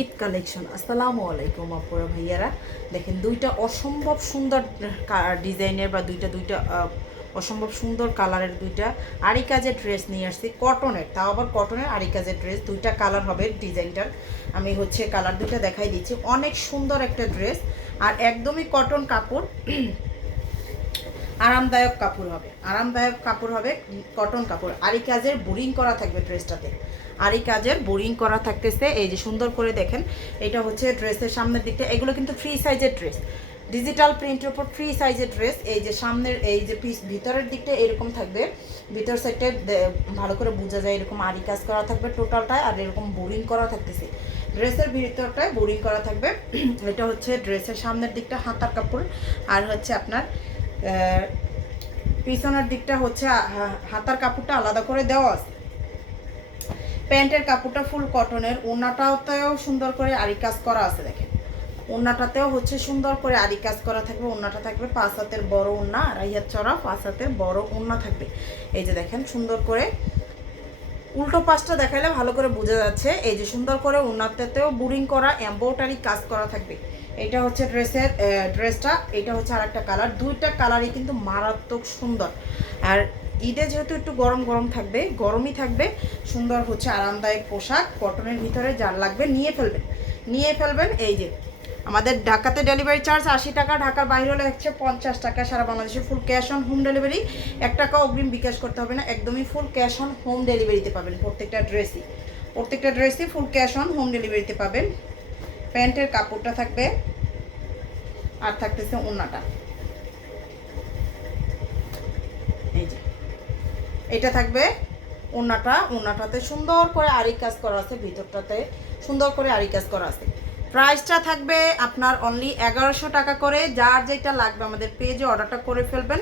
Eid collection. আসসালামু আলাইকুম আপুরা ভাইয়ারা। দেখেন দুইটা অসম্ভব সুন্দর ডিজাইনের বা দুইটা অসম্ভব সুন্দর কালারের দুইটা আরি কাজের ড্রেস নিয়ে আসছি, কটনের, তাও আবার কটনের আরি কাজের ড্রেস। দুইটা কালার হবে ডিজাইনটার। আমি কালার দুইটা দেখাই দিচ্ছি। অনেক সুন্দর একটা ড্রেস আর একদমই কটন কাপড়, আরামদায়ক কাপড় হবে, আরামদায়ক কাপড় হবে, কটন কাপড়। আরি কাজের বোরিং করা থাকবে ড্রেসটাতে, আরি কাজের বোরিং করা থাকতেছে। এই যে সুন্দর করে দেখেন, এটা হচ্ছে ড্রেসের সামনের দিকটা। এগুলো কিন্তু ফ্রি সাইজের ড্রেস, ডিজিটাল প্রিন্টের উপর ফ্রি সাইজের ড্রেস। এই যে সামনের এই যে পিস ভিতরের দিকটা এরকম থাকবে, ভিতর সাইডটা ভালো করে বোঝা যায়, এরকম আরি কাজ করা থাকবে টোটালটায়, আর এরকম বোরিং করা থাকতেছে। ড্রেসের ভিতরটায় বোরিং করা থাকবে। এটা হচ্ছে ড্রেসের সামনের দিকটা হাতার কাপড়, আর হচ্ছে আপনার পিছনের দিকটা হচ্ছে হাতার কাপড়টা আলাদা করে দেওয়া আছে। প্যান্টের কাপড়টা ফুল কটনের, ওড়নাটাতেও সুন্দর করে আরি কাজ করা আছে। দেখেন ওড়নাটাতেও হচ্ছে সুন্দর করে আরি কাজ করা থাকবে। ওড়নাটা থাকবে 5 হাতের বড় ওড়না, 2.5 হাত চড়া 5 হাতের বড় ওড়না থাকবে। এই যে দেখেন সুন্দর করে উল্টো পাশটা দেখাইলে ভালো করে বোঝা যাচ্ছে। এই যে সুন্দর করে ওড়নাটাতেও বোরিং করা এমব্রয়ডারি কাজ করা থাকবে। এটা হচ্ছে ড্রেসটা। এটা হচ্ছে আরেকটা কালার। দুইটা কালারই কিন্তু মারাত্মক সুন্দর। আর ঈদে যেহেতু একটু গরম গরম থাকবে, গরমই থাকবে, সুন্দর হচ্ছে আরামদায়ক পোশাক কটনের ভিতরে। যার লাগবে নিয়ে ফেলবেন, নিয়ে ফেলবেন। এই যে আমাদের ঢাকাতে ডেলিভারি চার্জ 80 টাকা, ঢাকার বাইরে হলে হচ্ছে 50 টাকা। সারা বাংলাদেশে full cash on home delivery, 1 টাকা অগ্রিম বিকাশ করতে হবে না, একদমই ফুল ক্যাশ অন হোম ডেলিভারিতে পাবেন। প্রত্যেকটা ড্রেসই ফুল ক্যাশ অন হোম ডেলিভারিতে পাবেন। প্যান্টের কাপড়টা থাকবে, আর থাকতেছে ওড়নাটা। এই যে এটা থাকবে ওড়নাটাতে সুন্দর করে আরি কাজ করা আছে, ভিতরটাতে সুন্দর করে আরি কাজ করা আছে। প্রাইসটা থাকবে আপনার অনলি 1100 টাকা করে। যার যেটা লাগবে আমাদের পেজে অর্ডারটা করে ফেলবেন।